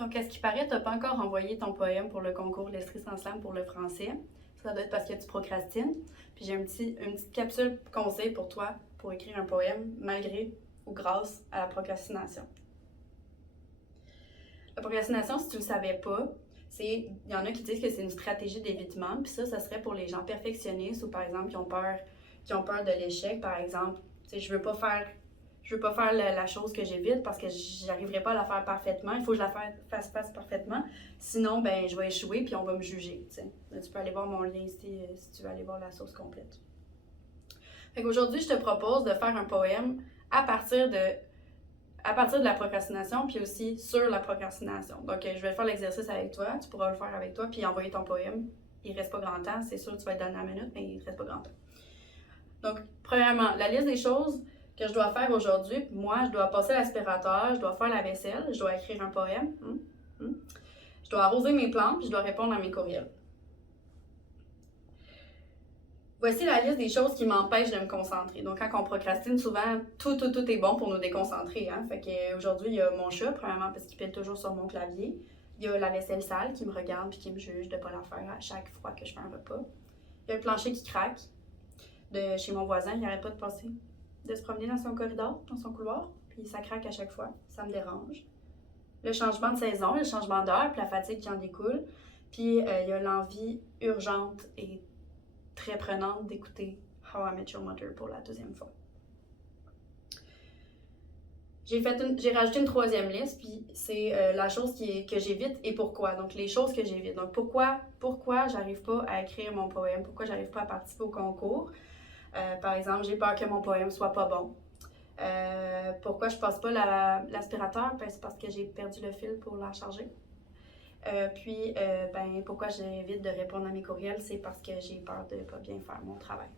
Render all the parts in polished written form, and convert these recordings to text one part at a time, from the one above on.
Donc, à ce qui paraît, tu n'as pas encore envoyé ton poème pour le concours L'Esprit sans slam pour le français. Ça doit être parce que tu procrastines. Puis j'ai une petite capsule conseil pour toi pour écrire un poème malgré ou grâce à la procrastination. La procrastination, si tu ne le savais pas, il y en a qui disent que c'est une stratégie d'évitement. Puis ça serait pour les gens perfectionnistes ou par exemple qui ont peur de l'échec. Par exemple, je veux pas faire la chose que j'évite parce que j'arriverai pas à la faire parfaitement. Il faut que je la fasse parfaitement. Sinon, ben, je vais échouer puis on va me juger. Là, tu peux aller voir mon lien ici si tu veux aller voir la source complète. Fait qu'aujourd'hui, je te propose de faire un poème à partir de la procrastination puis aussi sur la procrastination. Donc, je vais faire l'exercice avec toi. Tu pourras le faire avec toi puis envoyer ton poème. Il reste pas grand temps. C'est sûr que tu vas être dans la minute, mais il reste pas grand temps. Donc, premièrement, la liste des choses que je dois faire aujourd'hui, moi, je dois passer l'aspirateur, je dois faire la vaisselle, je dois écrire un poème, je dois arroser mes plantes, puis je dois répondre à mes courriels. Voici la liste des choses qui m'empêchent de me concentrer. Donc, quand on procrastine, souvent, tout est bon pour nous déconcentrer. Hein? Fait qu'aujourd'hui, il y a mon chat, premièrement, parce qu'il pète toujours sur mon clavier. Il y a la vaisselle sale qui me regarde puis qui me juge de ne pas la faire à chaque fois que je fais un repas. Il y a le plancher qui craque de chez mon voisin, il n'arrête pas de se promener dans son corridor, dans son couloir, puis ça craque à chaque fois, ça me dérange. Le changement de saison, le changement d'heure, puis la fatigue qui en découle. Puis il y a l'envie urgente et très prenante d'écouter How I Met Your Mother pour la deuxième fois. J'ai rajouté une troisième liste, puis c'est la chose que j'évite et pourquoi. Donc, les choses que j'évite. Donc, pourquoi j'arrive pas à écrire mon poème? Pourquoi j'arrive pas à participer au concours? Par exemple, j'ai peur que mon poème soit pas bon. Pourquoi je passe pas l'aspirateur? Ben, c'est parce que j'ai perdu le fil pour la charger. Pourquoi j'évite de répondre à mes courriels? C'est parce que j'ai peur de pas bien faire mon travail.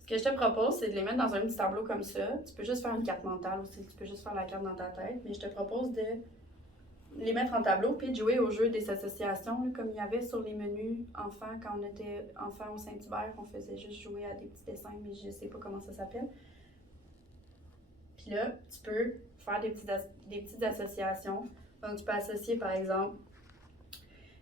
Ce que je te propose, c'est de les mettre dans un petit tableau comme ça. Tu peux juste faire une carte mentale aussi, tu peux juste faire la carte dans ta tête, mais je te propose de les mettre en tableau puis de jouer au jeu des associations, là, comme il y avait sur les menus enfants quand on était enfant au Saint-Hubert, on faisait juste jouer à des petits dessins, mais je sais pas comment ça s'appelle. Puis là, tu peux faire des petites associations. Donc, tu peux associer, par exemple,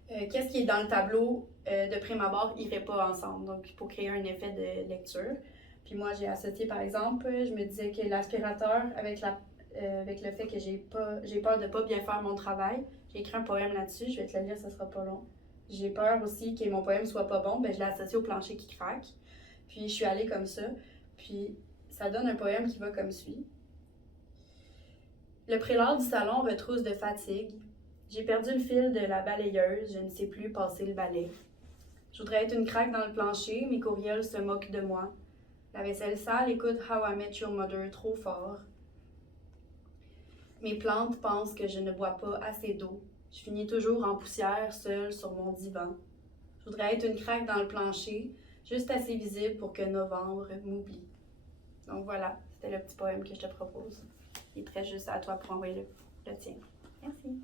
qu'est-ce qui est dans le tableau de prime abord irait pas ensemble, donc pour créer un effet de lecture. Puis moi, j'ai associé, par exemple, je me disais que l'aspirateur, avec le fait que j'ai peur de pas bien faire mon travail, j'ai écrit un poème là-dessus, je vais te le lire, ça sera pas long. J'ai peur aussi que mon poème soit pas bon, ben je l'ai associé au plancher qui craque. Puis je suis allée comme ça, puis ça donne un poème qui va comme suit. Le prélat du salon retrousse de fatigue. J'ai perdu le fil de la balayeuse, je ne sais plus passer le balai. Je voudrais être une craque dans le plancher, mes courriels se moquent de moi. La vaisselle sale écoute How I Met Your Mother trop fort. Mes plantes pensent que je ne bois pas assez d'eau. Je finis toujours en poussière, seule sur mon divan. Je voudrais être une craque dans le plancher, juste assez visible pour que novembre m'oublie. Donc voilà, c'était le petit poème que je te propose. Il te reste juste à toi pour envoyer le tien. Merci.